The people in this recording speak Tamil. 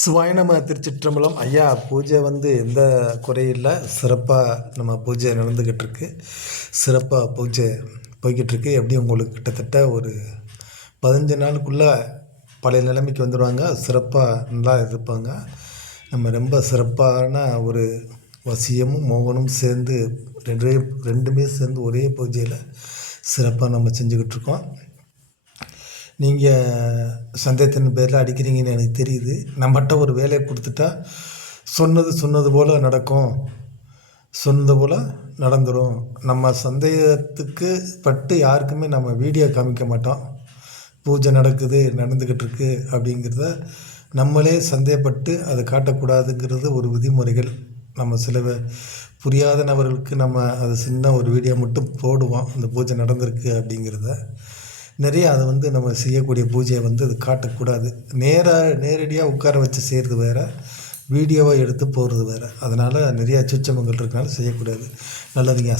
சிவாய நம திருச்சிற்றம்பலம். ஐயா, பூஜை எந்த குறையில்லை, சிறப்பாக நம்ம பூஜை நடந்துக்கிட்டு இருக்கு. சிறப்பாக பூஜை போய்கிட்டு இருக்கு. எப்படி உங்களுக்கு கிட்டத்தட்ட ஒரு 15 நாளுக்குள்ளே பழைய நிலைமைக்கு வந்துடுவாங்க. சிறப்பாக நல்லா இருப்பாங்க. நம்ம ரொம்ப சிறப்பான ஒரு வசியமும் மோகனும் சேர்ந்து ரெண்டுமே சேர்ந்து ஒரே பூஜையில் சிறப்பாக நம்ம செஞ்சுக்கிட்டு இருக்கோம். நீங்கள் சந்தேகத்தின் பேரில் அடிக்கிறீங்கன்னு எனக்கு தெரியுது. நம்மகிட்ட ஒரு வேலையை கொடுத்துட்டா சொன்னது போல் நடக்கும், சொன்னது போல் நடந்துடும். நம்ம சந்தேகத்துக்கு பட்டு யாருக்குமே நம்ம வீடியோ காமிக்க மாட்டோம். பூஜை நடந்துக்கிட்டு இருக்கு அப்படிங்கிறத நம்மளே சந்தேகப்பட்டு அதை காட்டக்கூடாதுங்கிறது ஒரு விதிமுறைகள். நம்ம சில புரியாத நபர்களுக்கு நம்ம அது சின்ன ஒரு வீடியோ மட்டும் போடுவோம், அந்த பூஜை நடந்திருக்கு அப்படிங்கிறத. நிறைய அதை நம்ம செய்யக்கூடிய பூஜையை அது காட்டக்கூடாது. நேரடியாக உட்கார வச்சு செய்கிறது வேறு, வீடியோவாக எடுத்து போடுறது வேறு. அதனால் நிறையா சூட்சமங்கள் இருக்கனால செய்யக்கூடாது. நல்லதுங்க.